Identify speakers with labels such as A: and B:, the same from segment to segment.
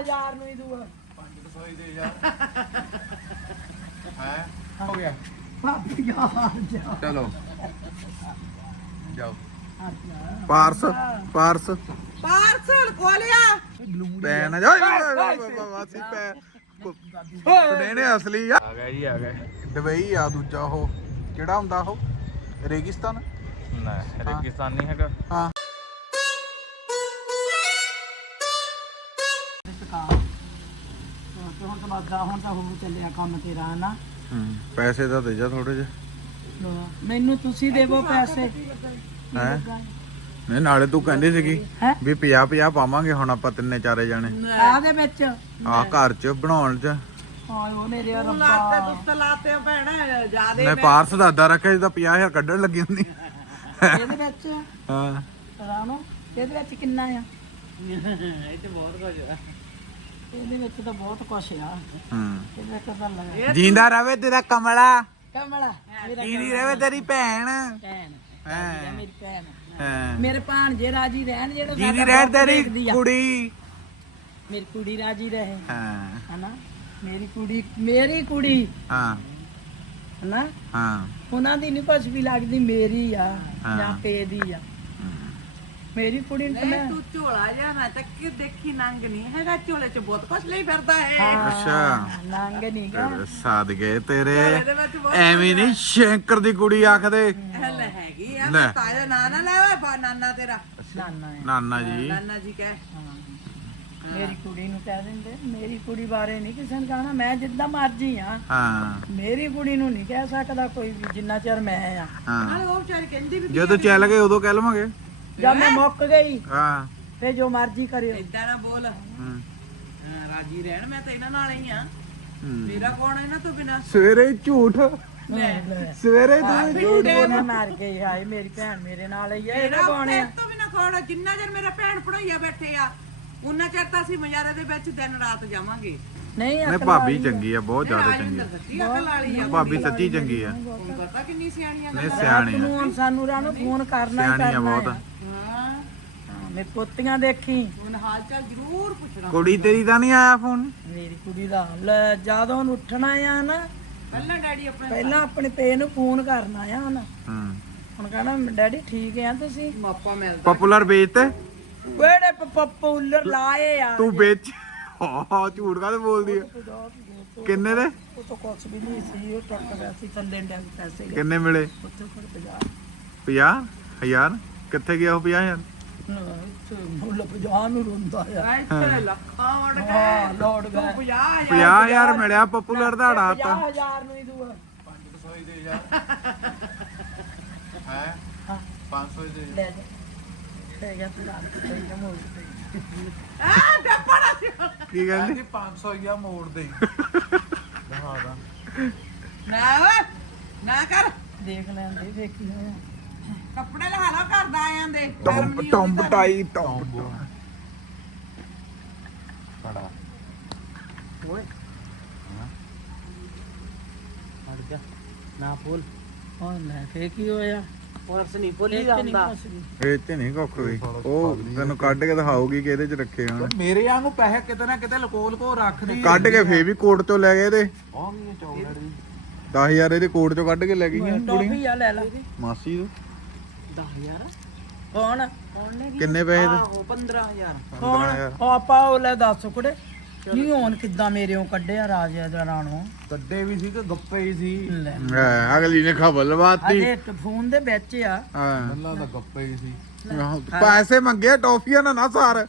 A: 50,000 ਨੂੰ ਹੀ ਦੂਆ
B: 500 ਹੀ ਦੇ ਯਾਰ ਹੈ ਹੋ ਗਿਆ ਚਲੋ ਜਾਓ ਪਾਰਸਲ
A: ਕੋਲਿਆ
B: ਪੈ ਨਾ ਜਾ ਵਾਸੀ ਪੈ ਨੇ ਅਸਲੀ ਆ ਗਏ ਆ ਗਏ ਦੁਬਈ ਆ ਦੂਜਾ ਉਹ ਕਿਹੜਾ ਹੁੰਦਾ ਉਹ ਰੇਗਿਸਤਾਨ
C: ਨਾ ਰੇਗਿਸਤਾਨ ਨਹੀਂ ਹੈਗਾ
B: ਹਾਂ
A: ਹੁਣ ਤਾਂ ਬਾਦਾ ਹੁਣ ਤਾਂ ਹੋ ਚੱਲਿਆ ਕੰਮ ਤੇਰਾ ਨਾ
B: ਪੈਸੇ ਤਾਂ ਦੇ ਜਾ ਥੋੜੇ ਜਿਹੇ
A: ਮੈਨੂੰ ਤੁਸੀਂ ਦੇਵੋ ਪੈਸੇ
B: ਹੈ ਨਹੀਂ ਨਾਲੇ ਤੂੰ ਕਹਿੰਦੀ ਸੀਗੀ ਵੀ 50 ਪਾਵਾਂਗੇ ਹੁਣ ਆਪਾਂ ਤਿੰਨੇ ਚਾਰੇ ਜਾਣੇ
A: ਆਦੇ ਵਿੱਚ
B: ਆ ਘਰ ਚ ਬਣਾਉਣ ਚ
A: ਹਾਏ ਉਹ ਮੇਰੇ ਰੱਬਾ ਲਾਤੇ ਭੈਣਾ ਜਿਆਦੇ
B: ਮੈਂ ਪਾਰਸ ਦਾ ਅੱਧਾ ਰੱਖਿਆ ਜਿਹਦਾ 50,000 ਕੱਢਣ ਲੱਗੀ ਹੁੰਦੀ
A: ਇਹਦੇ ਵਿੱਚ
B: ਹਾਂ
A: ਰਾਣੋ ਇਹਦੇ ਵਿੱਚ ਕਿੰਨਾ ਆ
C: ਇਹ ਤੇ ਬਹੁਤ ਕੁਝ ਆ
A: ਇਹਦੇ ਵਿੱਚ ਤਾਂ ਬਹੁਤ ਕੁਛ ਆ ਇਹਦੇ ਵਿੱਚ ਤਾਂ ਲੱਗਾ
B: ਜਿੰਦਾ ਰਵੇ ਤੇਰਾ ਕਮਲਾ
A: ਕਮਲਾ ਮੇਰਾ
B: ਜੀਦੀ ਰਵੇ ਤੇਰੀ ਭੈਣ
A: ਭੈਣ
B: ਹਾਂ
A: ਮੇਰੀ ਭੈਣ
B: ਹਾਂ
A: ਮੇਰੇ ਭਾਣਜੇ ਰਾਜੀ ਰਹਿਣ ਜਿਹੜਾ
B: ਜੀਦੀ ਰਹਿ ਤੇਰੀ ਕੁੜੀ
A: ਮੇਰੀ ਕੁੜੀ ਰਾਜੀ ਰਹੇ
B: ਹਾਂ
A: ਹਨਾ ਮੇਰੀ ਕੁੜੀ
B: ਹਾਂ
A: ਹਨਾ
B: ਹਾਂ
A: ਉਹਨਾਂ ਦੀ ਨਹੀਂ ਕੁਛ ਵੀ ਲੱਗਦੀ ਮੇਰੀ ਆ ਜਾਂ ਪੇ ਦੀ ਆ ਮੇਰੀ ਕੁੜੀ ਨੂੰ ਮੈਂ
D: ਤੂੰ ਝੋਲਾ ਜਾਂ ਨਾ ਚੱਕੀ ਦੇਖੀ ਨੰਗ ਨਹੀਂ ਹੈਗਾ ਝੋਲੇ 'ਚ ਬਹੁਤ ਕੁਛ ਲਈ ਫਿਰਦਾ ਹੈ
B: ਅੱਛਾ
A: ਨੰਗ ਨਹੀਂ ਗਾ
B: ਸਾਦਗੇ ਤੇਰੇ ਐਵੇਂ ਨਹੀਂ ਸ਼ੰਕਰ ਦੀ ਕੁੜੀ ਆਖਦੇ
D: ਲੈ ਹੈਗੀ ਆ ਤਾਇਆ ਨਾਂ ਨਾ ਲੈ ਓਏ ਨਾਨਾ ਤੇਰਾ
B: ਨਾਨਾ ਜੀ
D: ਨਾਨਾ ਜੀ ਕਹਿ
A: ਮੇਰੀ ਕੁੜੀ ਨੂੰ ਕਹਿ ਦਿੰਦੇ ਮੇਰੀ ਕੁੜੀ ਬਾਰੇ ਨਹੀਂ ਕਿਸੇ ਨੂੰ ਕਹਣਾ ਮੈਂ ਜਿੱਦਾਂ ਮਰਜੀ ਆ
B: ਹਾਂ
A: ਮੇਰੀ ਕੁੜੀ ਨੂੰ ਨਹੀਂ ਕਹਿ ਸਕਦਾ ਕੋਈ ਵੀ ਜਿੰਨਾ ਚਿਰ ਮੈਂ ਆ
D: ਨਾਲੇ ਉਹ ਵਿਚਾਰੀ ਕਹਿੰਦੀ ਵੀ
B: ਜਦੋਂ ਚੱਲ ਗਏ ਉਦੋਂ ਕਹਿ ਲਵਾਂਗੇ
A: ਜਦ ਮੈਂ ਮੁੱਕ ਗਈ
B: ਹਾਂ
A: ਫੇ ਜੋ ਮਰਜੀ ਕਰਿਓ
D: ਏਦਾਂ ਨਾ ਬੋਲ ਰਾਜੀ ਰਹਿਣ ਮੈਂ ਤਾਂ ਇਹਨਾਂ ਨਾਲ ਹੀ ਆ ਮੇਰਾ ਕੌਣ ਇਹਨਾਂ ਤੋਂ ਬਿਨਾ
B: ਸਵੇਰੇ ਝੂਠ ਸਵੇਰੇ ਤੂੰ ਝੂਠ
A: ਬੋਲਣਾ ਮਾਰ ਗਈ ਹਾਏ ਮੇਰੀ ਭੈਣ ਮੇਰੇ ਨਾਲ ਹੀ ਆ ਇਹਦਾ ਕੌਣ ਆ
D: ਤੋਂ ਬਿਨਾ ਕੌਣ ਜਿੰਨਾ ਚਿਰ ਮੇਰਾ ਭੈਣ ਪੜੋਈਆ ਬੈਠੇ ਆ ਉਹਨਾਂ ਚਿਰ ਤਾਂ ਅਸੀਂ ਮਜ਼ਾਰੇ ਦੇ ਵਿੱਚ ਦਿਨ ਰਾਤ ਜਾਵਾਂਗੇ
A: ਨਹੀਂ
B: ਭਾਬੀ ਚੰਗੀ ਆ ਬਹੁਤ ਜ਼ਿਆਦਾ ਚੰਗੀ ਆ
D: ਸੱਚੀ ਅਕਲ ਵਾਲੀ ਆ
B: ਭਾਬੀ ਸੱਚੀ ਚੰਗੀ ਆ
D: ਹੁਣ ਪਤਾ ਕਿੰਨੀ ਸਿਆਣੀ ਆ
B: ਨਹੀਂ ਸਿਆਣੀ ਆ
A: ਹੁਣ ਸਾਨੂੰ ਰਾਣੋ ਫੋਨ ਕਰਨਾ ਹੀ
B: ਸਿਆਣੀ ਆ
A: ਕਰਨਾ
B: ਬਹੁਤ
D: ਹਾਂ
A: ਮੇਰੇ ਪੋਤੀਆਂ ਦੇਖੀ
D: ਹੁਣ ਹਾਲ ਚਾਲ ਜ਼ਰੂਰ ਪੁੱਛਣਾ
B: ਕੁੜੀ ਤੇਰੀ ਦਾ ਨਹੀਂ ਆਇਆ ਫੋਨ
A: ਮੇਰੀ ਕੁੜੀ ਦਾ ਲੈ ਜਦੋਂ ਉਹਨੂੰ ਉੱਠਣਾ ਆ ਨਾ
D: ਪਹਿਲਾਂ ਡੈਡੀ ਆਪਣੇ
A: ਪਹਿਲਾਂ ਆਪਣੇ ਪੇ ਨੂੰ ਫੋਨ ਕਰਨਾ ਆ ਹੁਣ
B: ਹੂੰ
A: ਹੁਣ ਕਹਣਾ ਡੈਡੀ ਠੀਕ ਆ ਤੁਸੀਂ
D: ਮਾਪਾ ਮਿਲਦਾ
B: ਪਪੂਲਰ ਵੇਚ ਤੇ
A: ਕਿਹੜੇ ਪਪੂਲਰ ਲਾਏ ਆ
B: ਤੂੰ ਵੇਚ ਹਾਂ ਝੂਠ ਕਾਹਦੇ ਬੋਲਦੀ ਆ ਕਿੰਨੇ ਦੇ
A: ਉਹ ਤਾਂ ਕੁਛ ਵੀ ਨਹੀਂ ਸੀ ਉਹ ਟੁੱਟ ਗਿਆ ਸੀ ਥੱਲੇ ਡੈਂਗ ਪੈਸੇ ਗਏ
B: ਕਿੰਨੇ ਮਿਲੇ
A: ਉੱਥੇ ਕੋਲ
B: 50,000 ਕਿੱਥੇ ਗਿਆ ਉਹ 50,000
A: ਮੁੱਲ 50 ਨੂੰ ਰੋਂਦਾ ਆ
D: ਇੱਥੇ ਲੱਖਾਂ ਵੜ ਗਏ
A: ਹਾਂ ਲੋੜ ਗਏ
B: 50,000 ਮਿਲਿਆ ਪਪੂਲਰ ਦਾ ਹੜਾਤਾ
A: 50,000 ਨੂੰ ਹੀ ਦੂਆ
B: 500 ਹੀ ਦੇ ਯਾਰ ਹੈ 500 ਹੀ ਦੇ
A: ਲੈ ਜਾ ਤੇ ਗਿਆ ਤੂੰ ਰਾਤ ਤੇ ਜਾ ਮੋੜ
D: ਆ ਡੱਪੜਾ ਸੀ
B: ਕੀ ਕਹਿੰਦੀ
C: 500 ਹੀ ਆ ਮੋੜ ਦੇ ਦਹਾ ਦਾ
D: ਨਾ ਓਏ ਨਾ ਕਰ
A: ਦੇਖ ਲੈਂਦੇ ਵੇਖੀ ਹੋਇਆ
D: ਕੱਪੜੇ ਲਹਾ ਲਾ ਕਰਦਾ ਆਇਆਂ ਦੇ
B: ਟੰਬ ਟਾਈ ਟੰਬ
C: ਬੜਾ
A: ਓਏ
C: ਹਟ ਜਾ ਨਾ ਬੋਲ
A: ਹਾਂ ਲੈ ਫੇ ਕੀ ਹੋਇਆ
C: ਪਰਸ ਨਹੀਂ ਬੋਲੀ ਜਾਂਦਾ
B: ਇਹ ਚ ਨਹੀਂ ਕੁੱਖ ਵੀ ਉਹ ਤੈਨੂੰ ਕੱਢ ਕੇ ਦਿਖਾਉਗੀ ਕਿ ਇਹਦੇ ਚ ਰੱਖੇ ਹੋਣ
C: ਮੇਰੇ ਆ ਨੂੰ ਪੈਸੇ ਕਿਤੇ ਨਾ ਕਿਤੇ ਲਕੋਲ ਰੱਖਦੀ
B: ਕੱਢ ਕੇ ਫੇਰ ਵੀ ਕੋਟ ਚੋਂ ਲੈ ਗਏ ਇਹਦੇ
C: ਉਹ ਵੀ ਚੌਕਲੇਟ ਦੀ
B: 10,000 ਇਹਦੇ ਕੋਟ ਚੋਂ ਕੱਢ ਕੇ ਲੈ ਗਈ ਕੁੜੀ
A: ਟੋਫੀ ਆ ਲੈ ਲੈ
B: ਮਾਸੀ ਤੋਂ
D: 10000
A: ਕੌਣ
D: ਕੌਣ ਲੈ ਗਈ
B: ਕਿੰਨੇ ਪੈਸੇ ਦੇ
D: ਆਹੋ 15000
A: ਕੌਣ
B: 15,000
A: ਆਪਾ ਉਹ ਲੈ ਦੱਸ ਕੁੜੇ ਨਹੀਂ ਹੋਣ ਕਿੱਦਾਂ ਮੇਰੇੋਂ ਕੱਢਿਆ ਰਾਜੇ ਦਾ ਰਾਣੋ
C: ਕੱਡੇ ਵੀ ਸੀ ਕਿ ਗੱਪੇ ਹੀ ਸੀ
A: ਲੈ
B: ਅਗਲੀ ਨੇ ਖਬਰ ਲਵਾਤੀ
A: ਅਜੇ ਫੋਨ ਦੇ ਵਿੱਚ ਆ
B: ਹਾਂ
C: ਅੱਲਾ ਦਾ ਗੱਪੇ ਹੀ ਸੀ
B: ਪੈਸੇ ਮੰਗੇ ਟੌਫੀਆਂ ਨਾ ਸਾਰ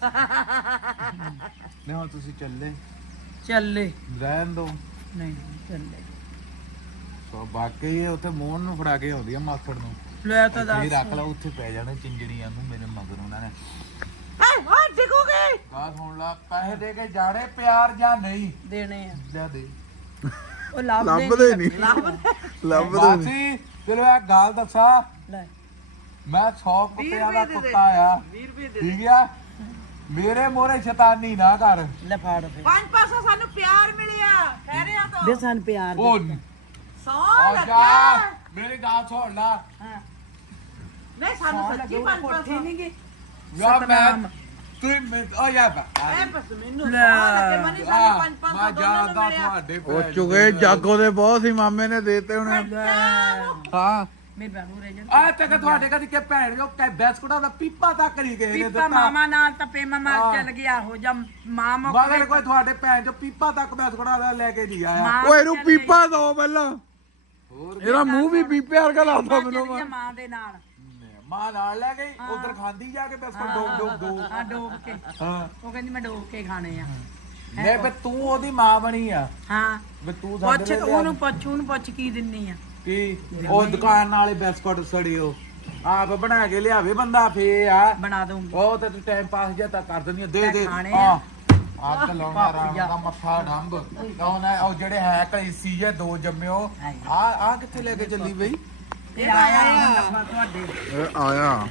C: ਨੇ ਹੁਣ ਤੁਸੀਂ ਚੱਲੇ
A: ਚੱਲੇ
C: ਰਹਿਣ ਦੋ
A: ਨਹੀਂ ਚੱਲੇ
C: ਸੋ ਬਾਕੀ ਉੱਥੇ ਮੋਹਨ ਨੂੰ ਫੜਾ ਕੇ ਆਉਂਦੀ ਆ ਮਾਸੜ ਨੂੰ
A: ਲੈ ਤਾਂ
C: ਇਹ
A: ਦੱਸ
C: ਰੱਖ ਲਾ ਉੱਥੇ ਪੈ ਜਾਣੇ ਚਿੰਜੜੀਆਂ ਨੂੰ ਮੇਰੇ ਮਗਰ ਉਹਨਾਂ ਨੇ
D: ਓਏ ਡਿੱਗੂਗੇ
C: ਕਾ ਸੁਣ ਲਾ ਪੈਸੇ ਦੇ ਕੇ ਜਾਣੇ ਪਿਆਰ ਜਾਂ ਨਹੀਂ
A: ਦੇਣੇ ਆ
C: ਜਾ ਦੇ
A: ਉਹ
B: ਲੱਭਦੇ ਨਹੀਂ ਲੱਭਦੇ
C: ਬਾਸੀ ਚਲੋ ਇਹ ਗੱਲ ਦੱਸਾਂ
A: ਲੈ
C: ਮੈਂ 100 ਕੁੱਤਿਆਂ ਦਾ ਕੁੱਤਾ ਆ
D: 20 ਰੁਪਏ ਦੇ
C: ਠੀਕ ਆ ਮੇਰੇ ਮੋਰੇ ਸ਼ੈਤਾਨੀ ਨਾ ਕਰ
A: ਲੈ ਫਾੜ ਫੇ
D: 500 ਸਾਨੂੰ ਪਿਆਰ ਮਿਲਿਆ ਖੈਰਿਆਂ ਤੋਂ
A: ਦੇ ਸਾਨੂੰ ਪਿਆਰ
C: ਉਹ
A: ਦੇ
D: ਸੌ
C: ਆ
D: ਲੱਗਾ
C: ਜਾ ਮੇਰੀ ਗੱਲ ਸੁਣ ਲਾ
D: ਨਹੀਂ ਸਾਨੂੰ ਸੱਚੀ 500
A: ਕੋਠੀ ਨਹੀਂ ਗਈ
C: ਯਾਰ ਮੈਂ ਤੂੰ ਓ ਯਾਰ
D: ਐ ਬਸ ਮੈਨੂੰ ਸਵਾਦ ਲੱਗੇ ਮਨੀ ਸਾਨੂੰ 500
C: ਮੈਂ
D: ਦੋਨਾਂ ਨੂੰ
C: ਜਾਣਦਾ
D: ਮਿਲਿਆ
C: ਤੁਹਾਡੇ
B: ਉਹ ਚੁਗੇ ਜਾਗੋ ਦੇ ਬਹੁਤ ਸੀ ਮਾਮੇ ਨੇ ਦੇਤੇ ਹੁਣ ਹਾਂ
A: ਮੇਰੇ ਬਾਬੂ ਰੇਜਨ
C: ਆ ਤੱਕ ਤੁਹਾਡੇ ਕਦੀ ਕਿ ਭੈਣ ਜੋ ਕਿ ਬਿਸਕੁਟਾਂ ਦਾ ਪੀਪਾ ਤੱਕ ਨਹੀਂ ਗਏ ਨੇ
A: ਪੀਪਾ ਮਾਮਾ ਨਾਲ ਤਾਂ ਪੇਮਾ ਮਾਰ ਚੱਲ ਗਿਆ ਹੋ ਜਾ ਮਾਂ ਮੁੱਕ
C: ਮਗਰ ਕੋਈ ਤੁਹਾਡੇ ਭੈਣ ਜੋ ਪੀਪਾ ਤੱਕ ਬਿਸਕੁਟਾਂ ਦਾ ਲੈ ਕੇ ਨਹੀਂ ਆਇਆ
A: ਮਾਂ
B: ਓਏ ਇਹਨੂੰ ਪੀਪਾ ਦੋ ਪਹਿਲਾਂ
C: ਹੋਰ
B: ਇਹਦਾ ਮੂੰਹ ਵੀ ਪੀਪੇ ਵਰਗਾ ਲੱਗਦਾ ਮੈਨੂੰ
A: ਚੱਲ ਗਿਆ ਮਾਂ ਦੇ ਨਾਲ
C: ਮਾਂ ਨਾਲ ਲੈ ਗਈ ਉਧਰ ਖਾਂਦੀ ਜਾ ਕੇ ਬਿਸਕੁਟ ਡੋਬ ਦੋ
A: ਹਾਂ ਡੋਬ ਕੇ
C: ਹਾਂ
A: ਉਹ ਕਹਿੰਦੀ ਮੈਂ ਡੋਬ ਕੇ ਖਾਣੇ ਆ
C: ਮੈਂ ਵੀ ਤੂੰ ਉਹਦੀ ਮਾਂ ਬਣੀ ਆ
A: ਹਾਂ
C: ਵੀ ਤੂੰ
A: ਪੁੱਛ
C: ਸਾਡੇ ਲਈ
A: ਉਹਨੂੰ ਪੁੱਛ ਕੀ ਦਿੰਨੀ ਆ
C: ਕੀ ਉਹ ਦੁਕਾਨ ਵਾਲੇ ਬਿਸਕੁਟ ਸੜਿਓ ਆਪ ਬਣਾ ਕੇ ਲਿਆਵੇ ਬੰਦਾ ਫੇ ਆ
A: ਬਣਾ ਦੂੰਗੀ
C: ਉਹ ਤੇ ਤੂੰ ਟਾਈਮ ਪਾਸ ਜਿਹਾ ਤਾਂ ਕਰ ਦਿੰਦੀ ਆ ਦੇ ਦੇ
A: ਖਾਣੇ ਆ।
C: ਆਪ ਤਾਂ ਲਾਉਣਾ ਆਰਾਮ ਦਾ ਮੱਥਾ ਡੰਬ ਲਾਉਣਾ ਉਹ ਜਿਹੜੇ ਹੈ ਕਲੇਸੀ ਜੇ ਦੋ ਜੰਮਿਓ ਆ ਕਿੱਥੇ ਲੈ ਕੇ ਚੱਲੀ ਬਈ
A: ਇਹ ਆਇਆ ਤੁਹਾਡੇ
B: ਇਹ ਆਇਆ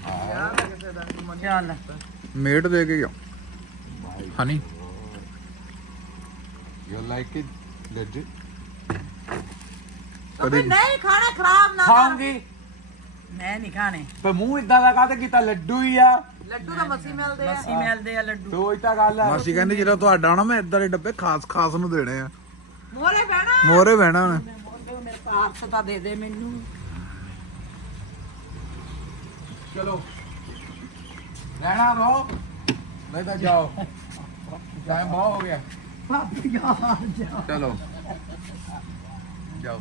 A: ਚੱਲ
B: ਮੇਟ ਦੇ ਕੇ ਗਿਆ honey
C: you like it legit
D: ਕਦੇ ਨਹੀਂ ਖਾਣਾ ਖਰਾਬ ਨਾ ਕਰ
C: ਖਾਉਂਗੀ
A: ਮੈਂ ਨਹੀਂ ਖਾਣੇ
C: ਪਰ ਮੂੰਹ ਇਦਾਂ ਦਾ ਕਾਹਤੇ ਕੀਤਾ ਲੱਡੂ ਹੀ ਆ
D: ਲੱਡੂ ਤਾਂ ਮੱਸੀ ਮਿਲਦੇ ਆ
A: ਮੱਸੀ ਮਿਲਦੇ ਆ ਲੱਡੂ
C: ਤੋ ਇਤਾ ਗੱਲ ਆ
B: ਮਾਸੀ ਕਹਿੰਦੀ ਜਿਹੜਾ ਤੁਹਾਡਾ ਨਾ ਮੈਂ ਇਦਾਂ ਦੇ ਡੱਬੇ ਖਾਸ ਨੂੰ ਦੇਣੇ ਆ
D: ਮੋਰੇ ਬਹਿਣਾ
B: ਮੋਰੇ ਬਹਿਣਾ ਹੁਣ
A: ਮੇਰੇ ਪਾਰਸ ਤਾਂ ਦੇ ਦੇ ਮੈਨੂੰ
C: ਚਲੋ ਰਹਿਣਾ ਰੋ ਨਹੀਂ ਤਾਂ ਜਾਓ ਟਾਈਮ ਬਹੁਤ ਹੋ ਗਿਆ
A: ਭਾਬੀ ਯਾਰ ਜਾ
C: ਚਲੋ ਜਾਓ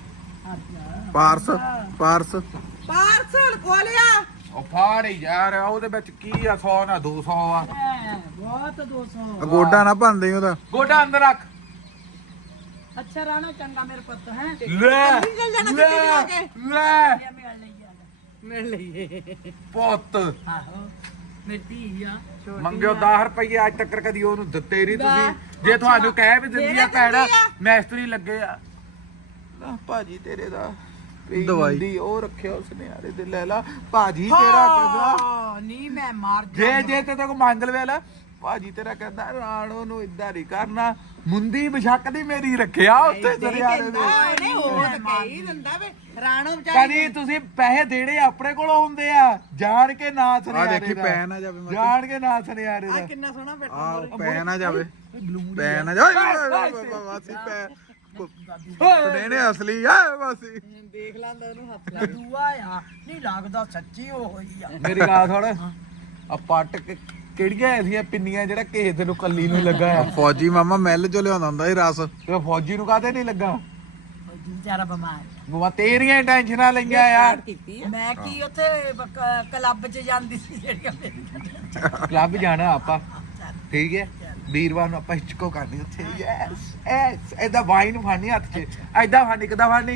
B: ਪਾਰਸ
D: ਪਾਰਸਲ ਖੋਲਿਆ
C: ਉਹ ਫਾੜ ਹੀ ਯਾਰ ਉਹਦੇ ਵਿੱਚ ਕੀ ਆ 100 ਨਾ 200 ਆ
A: ਬਹੁਤ 200
B: ਗੋਡਾ ਨਾ ਭੰਦੇ ਉਹਦਾ
C: ਗੋਡਾ ਅੰਦਰ ਰੱਖ
A: ਅੱਛਾ ਰਾਣਾ ਚੰਗਾ ਮੇਰੇ ਪੁੱਤ ਹੈ
C: ਲੈ
D: ਚੱਲ ਜਾਣਾ ਕਿੱਥੇ ਜਾ ਕੇ
C: ਲੈ
A: ਮਿਲ ਲਈਏ
C: ਪੁੱਤ
A: ਆਹੋ ਮੇਰੀ ਧੀ ਆ
C: ਮੰਗਿਓ 10 ਰੁਪਏ ਅੱਜ ਤੱਕ ਕਦੀ ਉਹਨੂੰ ਦਿੱਤੇ ਨਹੀਂ ਤੁਸੀਂ ਜੇ ਤੁਹਾਨੂੰ ਕਹਿ ਵੀ ਦਿੰਦੀ ਆ ਭੈਣ ਮੈਸਤਰੀ ਲੱਗੇ ਆ ਲਾ ਭਾਜੀ ਤੇਰੇ ਦਾ
B: ਦਵਾਈ।
C: ਦਵਾਈ ਉਹ ਰੱਖਿਆ ਉਸਨੇ ਯਾਰ ਇਹਦੇ ਲੈ ਲਾ ਭਾਜੀ ਤੇਰਾ ਕਹਿੰਦਾ
A: ਨਹੀਂ ਮੈਂ ਮਾਰ ਜਾ
C: ਜੇ ਤੇ ਕੋ ਮੰਗ ਲਵੇ ਲਾ ਭਾਜੀ ਤੇਰਾ ਕਹਿੰਦਾ ਰਾਣੋ ਨੂੰ ਇਦਾਂ ਨਹੀਂ ਕਰਨਾ ਮੁੰਦੀ ਬਸ਼ੱਕਦੀ ਮੇਰੀ ਰੱਖਿਆ ਉੱਤੇ ਦਰਿਆਰੇ ਦੇ
D: ਨਹੀਂ ਉਹ ਤਾਂ ਕਹੀ ਦਿੰਦਾ ਵੇ ਰਾਣੋ ਵਿਚਾਰੀ
C: ਕਦੀ ਤੁਸੀਂ ਪੈਸੇ ਦੇਣੇ ਆਪਣੇ ਕੋਲੋਂ ਹੁੰਦੇ ਆ ਜਾਣ ਕੇ ਨਾ
B: ਆ
C: ਸੁਨਿਆਰੇ
B: ਦੇਖੀ
C: ਦਾ
B: ਪੈ ਨਾ ਜਾਵੇ ਮਾਸੀ।
C: ਜਾਣ ਕੇ ਨਾ ਸੁਨਿਆਰੇ ਦਾ
D: ਕਿੰਨਾ ਸੋਹਣਾ ਬੈਠਾ
B: ਆ ਪੈ ਨਾ ਜਾਵੇ ਪੈ ਨਾ ਜਾਵੇ ਮਾਸੀ ਪੈ ਨੇ ਅਸਲੀ ਆ ਮਾਸੀ
D: ਦੇਖ ਲੈਂਦਾ ਉਹਨੂੰ ਹੱਥ
A: ਦੂਆ ਆ ਨਹੀਂ ਲੱਗਦਾ ਸੱਚੀ ਉਹ ਹੋਈ ਆ
C: ਮੇਰੀ ਗੱਲ ਸੁਣ ਆ ਪੱਟ ਕਿਹੜੀਆਂ ਐਸੀਆਂ ਪਿੰਨੀਆਂ ਜਿਹੜਾ ਕਿਸੇ ਦੇ ਨੂੰ ਕੱਲੀ ਨੂੰ ਲੱਗਾ ਆ
B: ਫੌਜੀ ਮਾਮਾ ਮਿਲ ਚੋਂ ਲਿਆਉਂਦਾ ਹੁੰਦਾ ਸੀ ਰਸ
C: ਤੇ ਫੌਜੀ ਨੂੰ ਕਾਹਦੇ ਨਹੀਂ ਲੱਗਾ
A: ਵਿਚਾਰਾ ਬਿਮਾਰ
C: ਬਵਾ ਤੇਰੀਆਂ ਹੀ ਟੈਨਸ਼ਨਾਂ ਲਈਆਂ ਯਾਰ
D: ਕੀਤੀ
A: ਮੈਂ ਕੀ ਉੱਥੇ ਕਲੱਬ 'ਚ ਜਾਂਦੀ ਸੀ ਜਿਹੜੀਆਂ ਮੇਰੀਆਂ
C: ਕਲੱਬ ਜਾਣਾ ਆਪਾਂ ਠੀਕ ਹੈ ਵੀਰਵਾਰ ਨੂੰ ਆਪਾਂ ਹਿਚਕੋ ਕਰਨੀ ਉੱਥੇ ਯੈਸ ਐਸ ਐਦਾ ਵਾਈਨ ਫਾਣੀ ਹੱਥ 'ਚ ਐਦਾ ਫਾਣੀ ਕਿਦਾਂ ਫਾਣੀ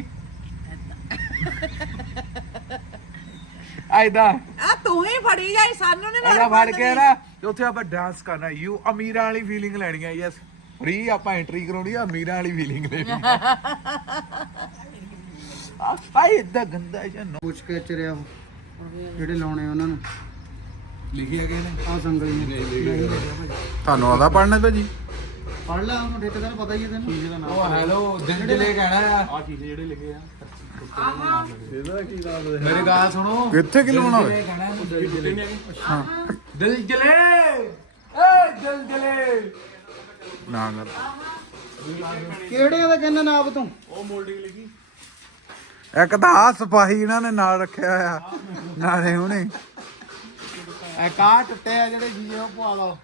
C: ਐਦਾ
D: ਆ ਤੂੰ ਹੀ ਫੜੀ ਜਾਈ ਸਾਨੂੰ ਨਹੀਂ
C: ਐਦਾ ਫੜ ਕੇ ਨਾ ਤੇ ਉੱਥੇ ਆਪਾਂ ਡਾਂਸ ਕਰਨਾ ਯੂ ਅਮੀਰਾਂ ਵਾਲੀ ਫੀਲਿੰਗ ਲੈਣੀ ਹੈ ਯੈਸ ਫ੍ਰੀ ਆਪਾਂ ਐਂਟਰੀ ਕਰਾਉਣੀ ਆ ਅਮੀਰਾਂ ਵਾਲੀ ਫੀਲਿੰਗ ਲੈਣੀ ਆ ਭਾਈ ਇਦਾਂ ਗੰਦਾ ਜਿਹਾ
E: ਪੁੱਛ ਕੇ ਚਰਿਆ ਉਹ ਜਿਹੜੇ ਲਾਉਣੇ ਉਹਨਾਂ ਨੂੰ
C: ਲਿਖਿਆ ਕਿਹਨੇ
E: ਆ ਸੰਗਲੀ ਨੇ ਨਹੀਂ ਲਿਖਿਆ ਭਾਜੀ
B: ਤੁਹਾਨੂੰ ਆਦਾ ਪੜਨਾ ਭਾਜੀ
E: ਪੜ ਲੈ ਉਹਨੂੰ ਡੇਟ ਦਾ ਪਤਾ ਹੀ ਹੈ ਤੈਨੂੰ ਚੀਜ਼ ਦਾ ਨਾਮ
C: ਉਹ ਹੈਲੋ ਦਿਲਜਲੇ ਕਹਿਣਾ ਆ
E: ਆ ਚੀਜ਼ ਜਿਹੜੇ ਲਿਖੇ ਆ
C: ਮੇਰੀ ਗੱਲ ਸੁਣੋ
B: ਕਿੱਥੇ ਕਿ ਲਾਉਣਾ ਹੋਵੇ ਹਾਂ
C: ਦਿਲਜਲੇ ਏ ਦਿਲਜਲੇ
B: ਨਾ ਕਰ
E: ਕਿਹੜਿਆਂ ਦਾ ਕਹਿੰਦਾ ਨਾਮ ਤੂੰ
B: ਇੱਕ ਤਾਂ ਆ ਸਿਪਾਹੀ ਇਹਨਾਂ ਨੇ ਨਾਲ ਰੱਖਿਆ ਆ ਨਾਲੇ ਹੁਣੇ
C: ਐ ਕਾ ਟੁੱਟੇ ਆ ਜਿਹੜੇ ਜੀਏ ਉਹ ਪਵਾ ਲਓ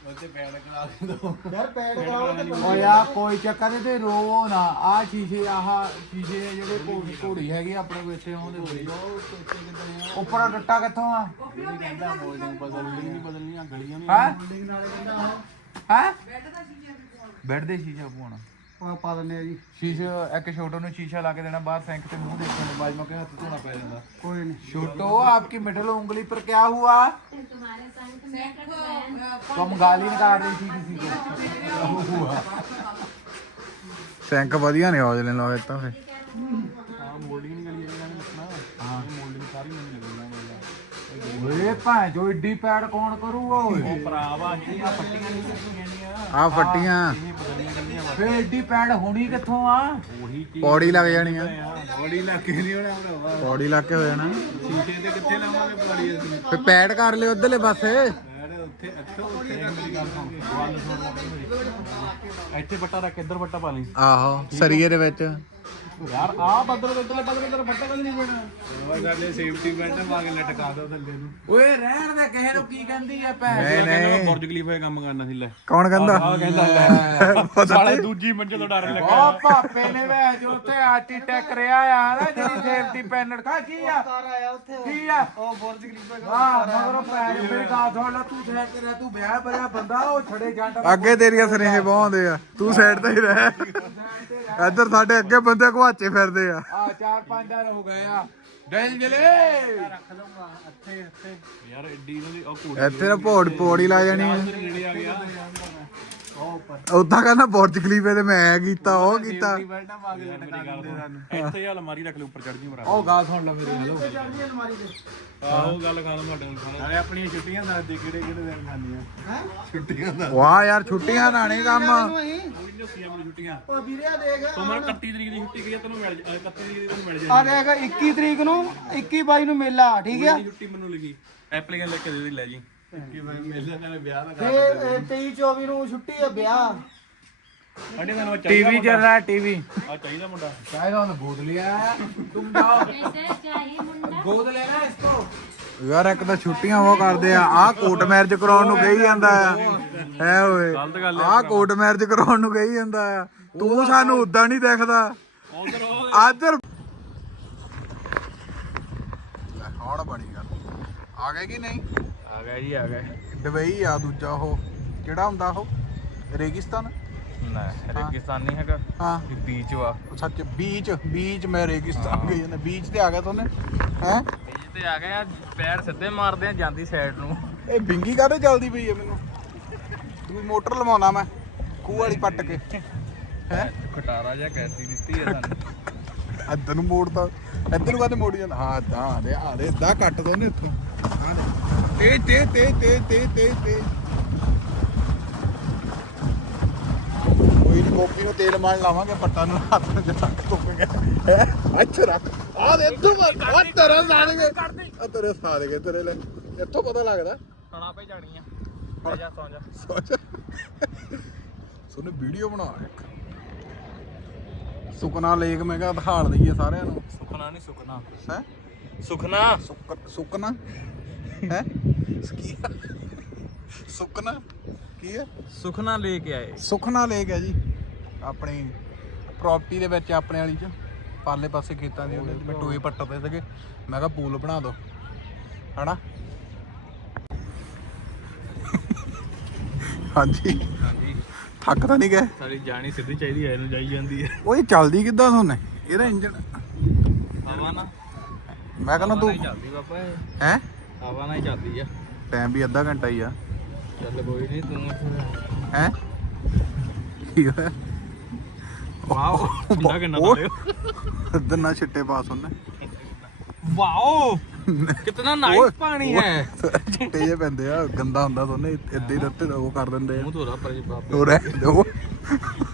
E: ਯਾਰ ਪੈਡ ਕਰਾਓ ਤੇ
C: ਓ ਯਾ ਕੋਈ ਚੱਕਰ ਨਹੀਂ ਤੇ ਰੋ ਨਾ ਆ ਸ਼ੀਸ਼ੇ ਆਹ ਸ਼ੀਸ਼ੇ ਜਿਹੜੇ ਘੋੜੀ ਹੈਗੀ ਆਪਣੇ ਕੋਲ ਇੱਥੇ ਉਹਦੇ ਉੱਪਰ ਟੁੱਟਾ ਕਿੱਥੋਂ ਆ ਹਾਂ ਬੈੱਡ ਦੇ ਸ਼ੀਸ਼ਾ ਪਵਾਉਣਾ
E: ਪਾ ਦਿੰਦੇ ਆ ਜੀ
C: ਸ਼ੀਸ਼ੇ ਇੱਕ ਛੋਟੋ ਨੂੰ ਸ਼ੀਸ਼ਾ ਲਾ ਕੇ ਦੇਣਾ ਬਾਹਰ ਸੈਂਕ ਤੇ ਮੂੰਹ ਦੇਖਣ ਨੂੰ ਬਾਜ ਮੌਕੇ ਹੱਥ ਧੋਣਾ ਪੈ ਜਾਂਦਾ
E: ਕੋਈ नहीं
C: छोटो आपकी मिडिल उंगली पर क्या हुआ तुम गाली निकाल रही थी किसी को हुआ
B: ਸੈਂਕ ਵਧੀਆ ਨੇ ਹੌਜਲੇ ਲਾਏ ਤਾਂ ਫੇ
C: ओए भाई जो इड्डी पैड कौन करूगा ओए
B: ਆ ਫੱਟੀਆਂ
C: फिर इड्डी पैड होनी कित्थों आ
B: ਪੌੜੀ ਲੱਗ ਜਾਣੀ ਆ
C: बड़ी लाके नहीं होना भरावा
B: ਪੌੜੀ ਲੱਗ ਕੇ ਹੋ ਜਾਣਾ
C: शीशे ते कित्थे लावांगे बड़ी
B: ਫੇ ਪੈਡ ਕਰ ਲਿਓ ਉਧਰਲੇ ਪਾਸੇ
C: ਇੱਥੇ ਬੱਟਾ ਰੱਖ ਇੱਧਰ ਬੱਟਾ ਪਾ ਲਈ
B: ਆਹੋ ਸਰੀਏ ਦੇ ਵਿੱਚ
C: ਯਾਰ ਆ ਬੱਦਲ ਬੱਟਾ ਕਦੇ ਨਹੀਂ ਪੈਣਾ ਉਹ ਸਾਡੇ ਸੇਫਟੀ ਬੈਲਟ ਪਾ ਕੇ ਲਟਕਾ ਦੋ ਥੱਲੇ ਨੂੰ ਓਏ ਰਹਿਣ ਦੇ ਕਿਸੇ ਨੂੰ ਕੀ ਕਹਿੰਦੀ ਆ ਭੈਣ
B: ਨਹੀਂ
C: ਬੁਰਜ ਖਲੀਫਾ ਕੰਮ ਕਰਨਾ ਸੀ ਲੈ
B: ਕੌਣ ਕਹਿੰਦਾ
C: ਆ ਕਹਿੰਦਾ ਲੈ ਸਾਲੇ ਦੂਜੀ ਮੰਜ਼ਲ ਤੋਂ ਡਰ ਲੱਗਾ ਉਹ ਭਾਪੇ ਨੇ ਵੇ ਉੱਥੇ ਆਰਕੀਟੈਕਟ ਰਿਹਾ ਆ ਨਾ ਜਿਹੜੀ ਸੇਫਟੀ ਪੈਨਟ ਕਾ ਕੀ ਆ ਕੀ ਆ
E: ਉਹ ਬੁਰਜ ਖਲੀਫਾ
C: ਵਾਹ ਮਗਰੋਂ ਪੈਰ ਮੇਰੇ ਗਾਲ ਥੋੜ ਲਾ ਤੂੰ ਠਹਿ ਕੇ ਰਹਿ ਤੂੰ ਵਿਆਹ ਬਰਿਆ ਬੰਦਾ ਉਹ ਛੜੇ ਜੰਡ
B: ਅੱਗੇ ਤੇਰੀਆਂ ਸੁਨੇਹੇ ਬਹੁੰਦੇ ਆ ਤੂੰ ਸਾਈਡ ਤੇ ਹੀ ਰਹਿ ਇੱਧਰ ਸਾਡੇ ਅੱਗੇ ਬੰਦੇ ਘਵਾਚੇ ਫਿਰਦੇ ਆ
C: ਆ 4-5 ਦਿਨ ਹੋ ਗਏ ਆ ਦਿਲ ਜਲੇ ਰੱਖ ਲਊਗਾ ਇੱਥੇ ਯਾਰ ਐਡੀ ਨੂੰ ਉਹ ਕੋੜੀ
B: ਇੱਥੇ ਨਾ ਪੌੜੀ ਲਾ ਜਾਣੀ ਆ
C: ਨੇੜੇ ਆ ਗਿਆ
B: ਉਦਾਂ ਕਹਿੰਦਾ ਬੁਰਜ ਖਲੀਫੇ ਤੇ ਮੈਂ ਕੀਤਾ ਉਹ ਕੀਤਾ
C: ਬੈਲਟਾਂ ਪਾ ਕੇ ਲਟਕਾ ਦਿੰਦੇ ਸਾਨੂੰ ਇੱਥੇ ਆ ਅਲਮਾਰੀ ਰੱਖ ਲੈ ਉੱਪਰ ਚੜ ਜੀ ਮਰਾ ਉਹ ਗੱਲ ਸੁਣ ਲੈ ਮੇਰੇ ਹਲੋ ਆਹੋ ਗੱਲ ਖਾ ਲਵਾਂ ਤੁਹਾਡੇ ਨਾਲ ਖਾਣਾ ਨਾਲੇ ਆਪਣੀਆਂ ਛੁੱਟੀਆਂ ਦੱਸ ਦੇ ਕਿਹੜੇ ਦਿਨ ਖਾਣੀਆਂ ਛੁੱਟੀਆਂ ਦਾ
B: ਵਾਹ ਯਾਰ ਛੁੱਟੀਆਂ ਨਾਣੇ ਕੰਮ
C: ਛੁੱਟੀਆਂ
E: ਉਹ ਵੀਰੇ ਦੇਖ
C: ਤੂੰ ਮੈਨੂੰ 31 ਤਰੀਕ ਦੀ ਛੁੱਟੀ ਗਈ ਤੈਨੂੰ ਮਿਲ 31 ਤਰੀਕ ਦੀ ਤੈਨੂੰ ਮਿਲ
E: ਆ ਦੇਖ 21 ਤਰੀਕ ਨੂੰ 21 22 ਨੂੰ ਮੇਲਾ ਠੀਕ ਆ
C: ਛੁੱਟੀ ਮੈਨੂੰ ਲਿਖੀ ਐਪਲੀਕੇਸ਼ਨ ਲਿਖ ਕੇ ਦੇ ਦੇ ਲੈ ਜੀ 21 22 ਮੇਲੇ ਨਾਲ ਵਿਆਹ ਦਾ
E: ਤੇ 23 24 ਨੂੰ ਛੁੱਟੀ ਆ ਵਿਆਹ
C: ਸਾਡੇ ਨਾਲ
B: ਟੀਵੀ ਚੱਲ ਰਿਹਾ ਟੀਵੀ
C: ਆ ਚਾਹੀਦਾ ਮੁੰਡਾ
B: ਚਾਹੀਦਾ ਉਹਨੇ ਗੋਦ ਲਿਆ ਤੁਮ ਜਾਓ
F: कैसे चाहिए मुंडा
C: ਗੋਦ ਲੈਣਾ ਇਸ ਤੋਂ
B: ਯਾਰ ਇੱਕ ਤਾਂ ਛੁੱਟੀਆਂ ਉਹ ਕਰਦੇ ਆ ਕੋਰਟ ਮੈਰਿਜ ਕਰਾਉਣ ਨੂੰ ਕਹੀ ਜਾਂਦਾ ਆ ਐ ਓਏ ਕੋਰਟ ਮੈਰਿਜ ਕਰਾਉਣ ਨੂੰ ਕਹੀ ਜਾਂਦਾ ਆ ਤੂੰ ਸਾਨੂੰ ਉਦਾਂ ਨਹੀਂ ਦੇਖਦਾ ਆਦਰ ਹੁਣ ਬਣੀ ਗੱਲ ਆ ਗਏ ਕਿ ਨਹੀਂ
C: ਆ ਗਿਆ ਜੀ ਆ ਗਿਆ
B: ਦੁਬਈ ਆ ਦੂਜਾ ਉਹ ਕਿਹੜਾ ਹੁੰਦਾ ਉਹ ਰੇਗਿਸਤਾਨ
C: ਨਾ ਰੇਗਿਸਤਾਨ ਨਹੀਂ ਹੈਗਾ
B: ਹਾਂ
C: ਬੀਚ ਵਾ
B: ਸੱਚ ਬੀਚ ਮੈਂ ਰੇਗਿਸਤਾਨ ਗਈ ਜਾਂਦਾ ਬੀਚ ਤੇ ਆ ਗਿਆ ਤੁਹਾਨੂੰ ਹੈ
C: ਬੀਚ ਤੇ ਆ ਗਏ ਆ ਪੈਰ ਸਿੱਧੇ ਮਾਰਦੇ ਆ ਜਾਂਦੀ ਸਾਈਡ ਨੂੰ
B: ਇਹ ਬਿੰਗੀ ਕਾਹਦੇ ਚੱਲਦੀ ਪਈ ਹੈ ਮੈਨੂੰ ਤੂੰ ਮੋਟਰ ਲਵਾਉਣਾ ਮੈਂ ਖੂਹ ਵਾਲੀ ਪੱਟ ਕੇ ਹੈ
C: ਖਟਾਰਾ ਜਿਹਾ ਕੈਸੀ ਦਿੱਤੀ ਆ ਸਾਨੂੰ
B: ਇੱਧਰ ਨੂੰ ਮੋੜਦਾ ਇੱਧਰ ਨੂੰ ਕਾਹਦੇ ਮੋੜੀ ਜਾਂਦਾ ਹਾਂ ਆ ਦੇ ਇਦਾਂ ਕੱਟ ਦੋ ਨੇ ਇੱਥੋਂ ਆ ਦੇ ਤੇ ਕੋਈ ਨੀ ਕੋਪੀ ਨੂੰ ਤੇਲ ਮਾਰ ਲਾਵਾਂਗੇ ਪੱਟਾਂ ਨੂੰ ਹੱਥ ਨਾਲ ਜਿੱਦਾਂ ਟੁੱਕ ਗਿਆ ਹੈ ਇੱਥੇ ਰੱਖ ਆ ਦੇ ਇੱਥੋਂ ਆ ਤੇਰਾ ਸਾੜਗੇ ਆ ਤੇਰੇ ਸਾੜਗੇ ਤੇਰੇ ਲੈ ਇੱਥੋਂ ਪਤਾ ਲੱਗਦਾ
C: ਸੁਣਾ ਪਈ ਜਾਣੀ ਆ ਜਾ ਸੌਂ ਜਾ
B: ਸੋਚ ਸੋਨੇ ਵੀਡੀਓ ਬਣਾ ਇੱਕ ਸੁਖਨਾ ਲੇਕ ਮੈਂ ਕਿਹਾ ਦਿਖਾੜ ਦਈਏ ਸਾਰਿਆਂ ਨੂੰ
C: ਸੁਖਨਾ ਨਹੀਂ ਸੁਖਨਾ
B: ਹੈ
C: ਸੁਖਨਾ
B: ਸੁਖਨਾ ਹੈ ਕੀ ਸੁਖਨਾ ਕੀ ਹੈ
C: ਸੁਖਨਾ ਲੈ ਕੇ ਆਏ
B: ਸੁਖਨਾ ਲੇਕ ਹੈ ਜੀ ਆਪਣੀ ਪ੍ਰਾਪਰਟੀ ਦੇ ਵਿੱਚ ਆਪਣੇ ਵਾਲੀ ਚ ਪਾਲੇ ਪਾਸੇ ਖੇਤਾਂ ਦੇ ਉਹਦੇ ਵਿੱਚ ਟੋਏ ਪੱਟਦੇ ਸੀਗੇ ਮੈਂ ਕਿਹਾ ਪੂਲ ਬਣਾ ਦੋ ਹਨਾ ਹਾਂਜੀ
C: ਹਾਂਜੀ
B: ਥੱਕ ਤਾਂ ਨਹੀਂ ਗਏ
C: ਸਾਡੀ ਜਾਣੀ ਸਿੱਧੀ ਚਾਹੀਦੀ ਐ ਨੂੰ ਜਾਈ ਜਾਂਦੀ ਐ
B: ਉਹ ਇਹ ਚੱਲਦੀ ਕਿੱਦਾਂ ਤੁਹਾਨੂੰ ਇਹਦਾ ਇੰਜਨ
C: ਹਵਾ ਨਾ
B: ਮੈਂ ਕਹਿੰਦਾ ਤੂੰ
C: ਚੱਲਦੀ ਬਾਬਾ ਇਹ
B: ਹੈ
C: ਹਵਾ ਨਾਲ ਹੀ ਚੱਲਦੀ ਆ
B: ਟਾਈਮ ਵੀ ਅੱਧਾ ਘੰਟਾ ਹੀ ਆ
C: ਚੱਲ ਕੋਈ ਨਹੀਂ ਤੂੰ
B: ਹੈ ਕੀ ਹੋਇਆ
C: ਵਾਓ ਹੁੰਦਾ ਕਿੰਨਾ
B: ਉਹ-
C: ਤਾਲਿਓ
B: ਇੱਧਰ ਨਾ ਛਿੱਟੇ ਪਾਸ ਹੁੰਦੇ
C: ਵਾਓ ਕਿੰਨਾ ਨਾਈਸ ਪਾਣੀ ਹੈ
B: ਛਿੱਟੇ ਜੇ ਪੈਂਦੇ ਆ ਗੰਦਾ ਹੁੰਦਾ ਦੋਨੇ ਇੱਦਾਂ ਹੀ ਰੱਤੇ ਉਹ ਕਰ ਦਿੰਦੇ ਆ
C: ਮੂੰਹ ਧੋਰਾ ਪਰ ਜੀ ਬਾਬੇ
B: ਉਹ ਰਹਿ ਦੋ